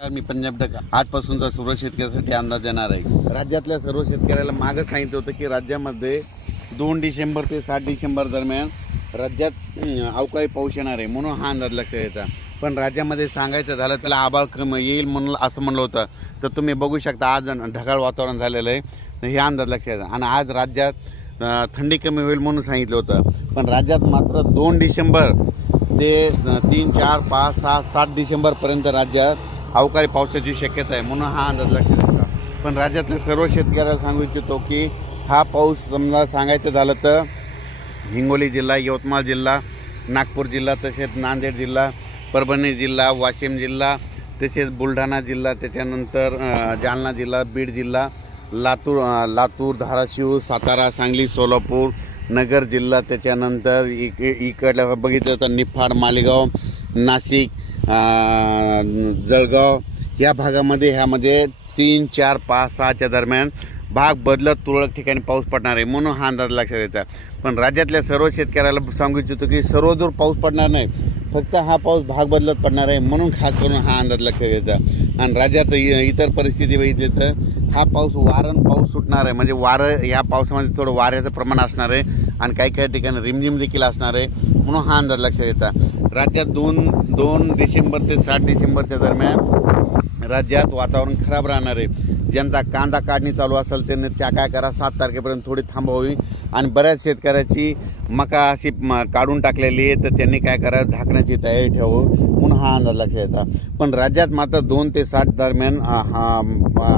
मी पंजाब टका आजपासूनचा सर्व शेतकऱ्यासाठी अंदाज देणार आहे. राज्यातल्या सर्व शेतकऱ्याला मागं सांगितलं होतं की राज्यामध्ये दोन डिसेंबर ते सात डिसेंबर दरम्यान राज्यात अवकाळी पाऊस येणार आहे म्हणून हा अंदाज लक्षात येता. पण राज्यामध्ये सांगायचं झालं त्याला आबाळ कमी येईल म्हणून असं म्हणलं होतं. तर तुम्ही बघू शकता आज ढगाळ वातावरण झालेलं आहे. हे अंदाज लक्षात आणि आज राज्यात थंडी कमी होईल म्हणून सांगितलं होतं. पण राज्यात मात्र दोन डिसेंबर ते तीन चार पाच सहा सात डिसेंबरपर्यंत राज्यात अवकाळी पावसाची शक्यता आहे म्हणून हा अंदाज लक्षात येतो पण राज्यातल्या सर्व शेतकऱ्याला सांगू इच्छितो की हा पाऊस समजा सांगायचं झालं तर हिंगोली जिल्हा यवतमाळ जिल्हा नागपूर जिल्हा तसेच नांदेड जिल्हा परभणी जिल्हा वाशिम जिल्हा तसेच बुलढाणा जिल्हा त्याच्यानंतर जालना जिल्हा बीड जिल्हा लातूर लातूर धाराशिव सातारा सांगली सोलापूर नगर जिल्हा त्याच्यानंतर इक इकडल्या बघितलं तर निफाड मालेगाव नाशिक जळगाव या भागामध्ये ह्यामध्ये तीन चार पाच सहाच्या दरम्यान भाग बदलत तुरळक ठिकाणी पाऊस पडणार आहे म्हणून हा अंदाज लक्षात येतात पण राज्यातल्या सर्व शेतकऱ्याला सांगू इच्छितो की सर्वदूर पाऊस पडणार नाही फक्त हा पाऊस भाग बदलत पडणार आहे म्हणून खास करून हा अंदाज लक्षात घ्यायचा आणि राज्यात इ- इतर परिस्थिती बघितली तर हा पाऊस वारण पाऊस सुटणार आहे. म्हणजे वारं या पावसामध्ये थोडं वाऱ्याचं प्रमाण असणार आहे आणि काही काही ठिकाणी रिमझिम देखील असणार आहे म्हणून हा अंदाज लक्षात घ्यायचा राज्यात दोन दोन डिसेंबर ते सात डिसेंबरच्या दरम्यान राज्यात वातावरण खराब राहणार आहे. ज्यांचा कांदा काढणी चालू असेल त्यांनी त्या काय करा सात तारखेपर्यंत थोडी थांबवावी आणि बऱ्याच शेतकऱ्याची मका अशी म- काढून टाकलेली आहे तर त्यांनी काय करा झाकण्याची तयारी ठेवावं म्हणून हा अंदाज लक्षात येतात पण राज्यात मात्र दोन ते सात दरम्यान हा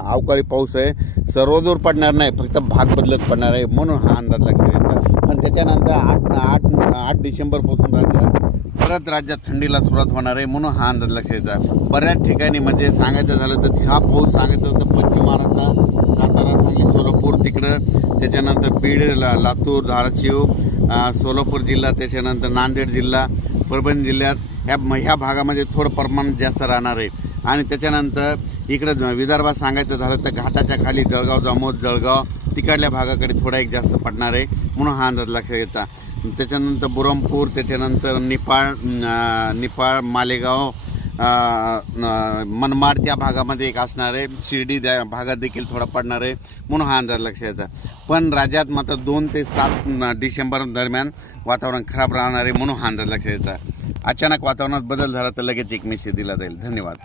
अवकाळी पाऊस आहे. सर्वदूर पडणार नाही फक्त भाग बदलत पडणार आहे म्हणून हा अंदाज लक्षात येतात पण त्याच्यानंतर आठ आठ आठ डिसेंबरपासून राज्यात परत राज्यात थंडीला सुरुवात होणार आहे म्हणून हा अंदाज लक्षात येतात बऱ्याच ठिकाणी म्हणजे सांगायचं झालं तर हा पाऊस सांगायचं होतं पश्चिम महाराष्ट्रात सातारा सांगली सोलापूर तिकडं त्याच्यानंतर बीड ला लातूर धाराशिव सोलापूर जिल्हा त्याच्यानंतर नांदेड जिल्हा परभणी जिल्ह्यात ह्या ह्या भागामध्ये थोडं प्रमाण जास्त राहणार आहे. आणि त्याच्यानंतर इकडं विदर्भात सांगायचं झालं तर घाटाच्या खाली जळगाव जामोद जळगाव तिकडल्या भागाकडे थोडा एक जास्त पडणार आहे म्हणून हा अंदाज लक्षात घ्यायचा त्याच्यानंतर बुरमपूर त्याच्यानंतर निपाळ निपाळ मालेगाव मनमाड त्या भागामध्ये एक असणार आहे. शिर्डी त्या भागात देखील थोडा पडणार आहे. म्हणून हा अंदाज लक्षात यायचा पण राज्यात मात्र दोन ते सात डिसेंबर दरम्यान वातावरण खराब राहणार आहे म्हणून हा अंदाज लक्षात येतात अचानक वातावरणात बदल झाला तर लगेच एक मेसेज दिला जाईल. धन्यवाद.